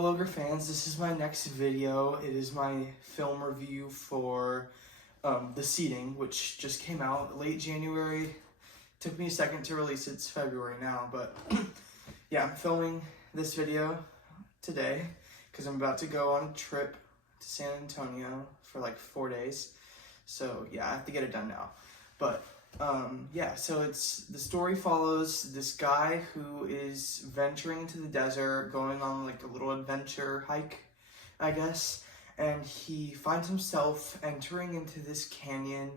Hello fans, this is my next video. It is my film review for The Seeding, which just came out late January. Took me a second to release it. It's February now, but yeah, I'm filming this video today because I'm about to go on a trip to San Antonio for like 4 days. So yeah, I have to get it done now. But yeah, so the story follows this guy who is venturing into the desert, going on like a little adventure hike, I guess, and he finds himself entering into this canyon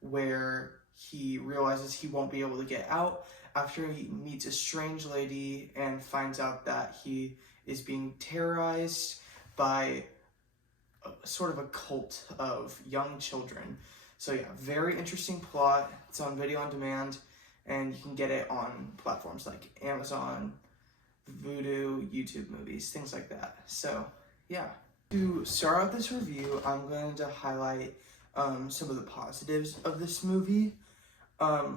where he realizes he won't be able to get out after he meets a strange lady and finds out that he is being terrorized by sort of a cult of young children. So yeah, very interesting plot. It's on video on demand, and you can get it on platforms like Amazon, Vudu, YouTube Movies, things like that. So yeah. To start out this review, I'm going to highlight some of the positives of this movie.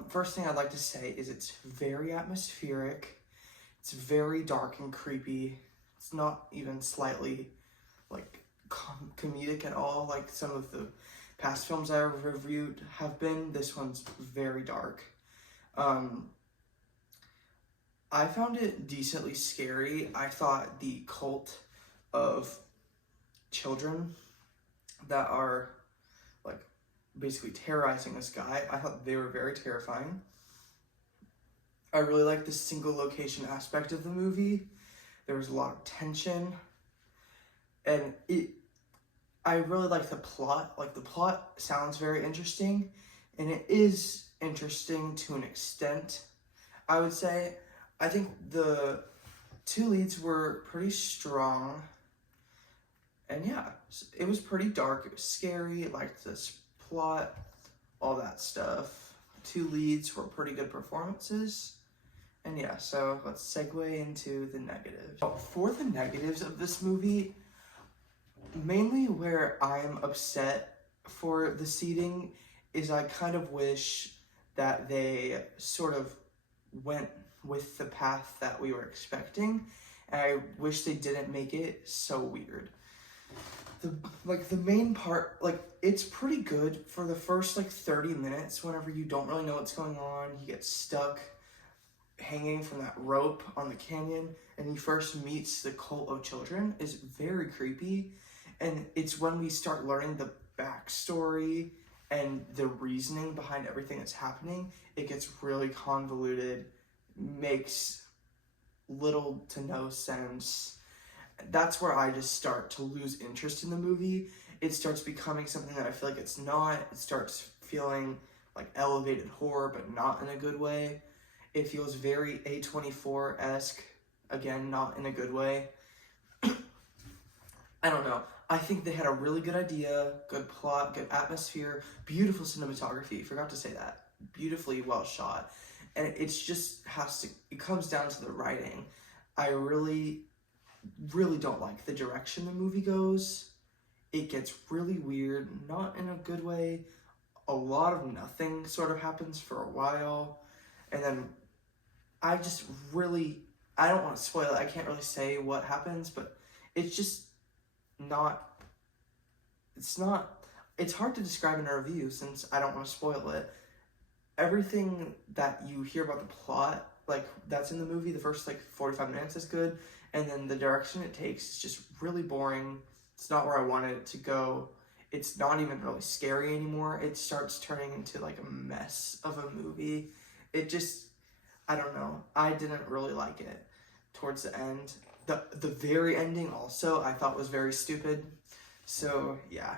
First thing I'd like to say is it's very atmospheric. It's very dark and creepy. It's not even slightly like comedic at all like some of the past films I've reviewed have been. This one's very dark. I found it decently scary. I thought the cult of children that are like basically terrorizing this guy, I thought they were very terrifying. I really liked the single location aspect of the movie. There was a lot of tension, and I really like the plot. Like, the plot sounds very interesting, and it is interesting to an extent, I would say. I think the two leads were pretty strong, and yeah, it was pretty dark, it was scary, I liked this plot, all that stuff. The two leads were pretty good performances, and yeah, so let's segue into the negatives. For the negatives of this movie, mainly where I'm upset for The Seeding is I kind of wish that they sort of went with the path that we were expecting, and I wish they didn't make it so weird. The main part, like, it's pretty good for the first 30 minutes whenever you don't really know what's going on. He gets stuck hanging from that rope on the canyon, and he first meets the cult of children. Is very creepy. And it's when we start learning the backstory and the reasoning behind everything that's happening, it gets really convoluted, makes little to no sense. That's where I just start to lose interest in the movie. It starts becoming something that I feel like it's not. It starts feeling like elevated horror, but not in a good way. It feels very A24-esque, again, not in a good way. I don't know. I think they had a really good idea, good plot, good atmosphere, beautiful cinematography. Forgot to say that. Beautifully well shot. And it's just it comes down to the writing. I really don't like the direction the movie goes. It gets really weird, not in a good way. A lot of nothing sort of happens for a while. And then I don't want to spoil it. I can't really say what happens, but it's just it's hard to describe in a review since I don't want to spoil it. Everything that you hear about the plot, that's in the movie, the first 45 minutes is good, and then the direction it takes is just really boring. It's not where I wanted it to go. It's not even really scary anymore. It starts turning into a mess of a movie. It just, I don't know. I didn't really like it towards the end. The very ending also I thought was very stupid. So yeah,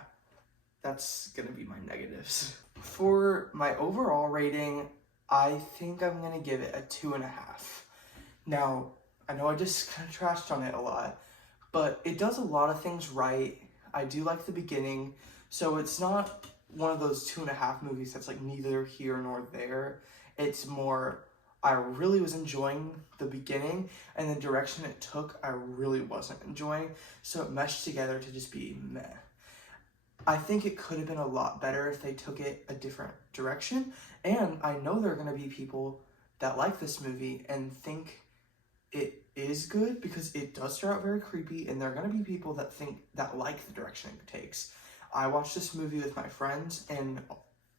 that's gonna be my negatives. For my overall rating, I think I'm gonna give it a 2.5. Now, I know I just kind of trashed on it a lot, but it does a lot of things right. I do like the beginning, so it's not one of those 2.5 movies that's neither here nor there. It's more, I really was enjoying the beginning, and the direction it took, I really wasn't enjoying, so it meshed together to just be meh. I think it could have been a lot better if they took it a different direction, and I know there are going to be people that like this movie and think it is good because it does start out very creepy, and there are going to be people that like the direction it takes. I watched this movie with my friends, and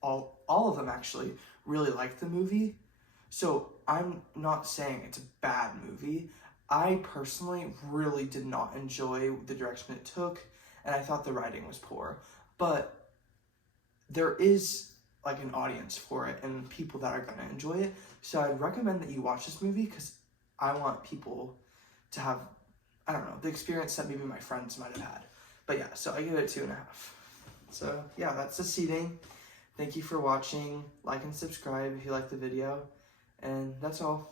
all of them actually really liked the movie. So I'm not saying it's a bad movie. I personally really did not enjoy the direction it took, and I thought the writing was poor. But there is like an audience for it and people that are gonna enjoy it. So I'd recommend that you watch this movie because I want people to have, I don't know, the experience that maybe my friends might have had. But yeah, so I give it 2.5. So yeah, that's the seating. Thank you for watching. Like and subscribe if you like the video. And that's all.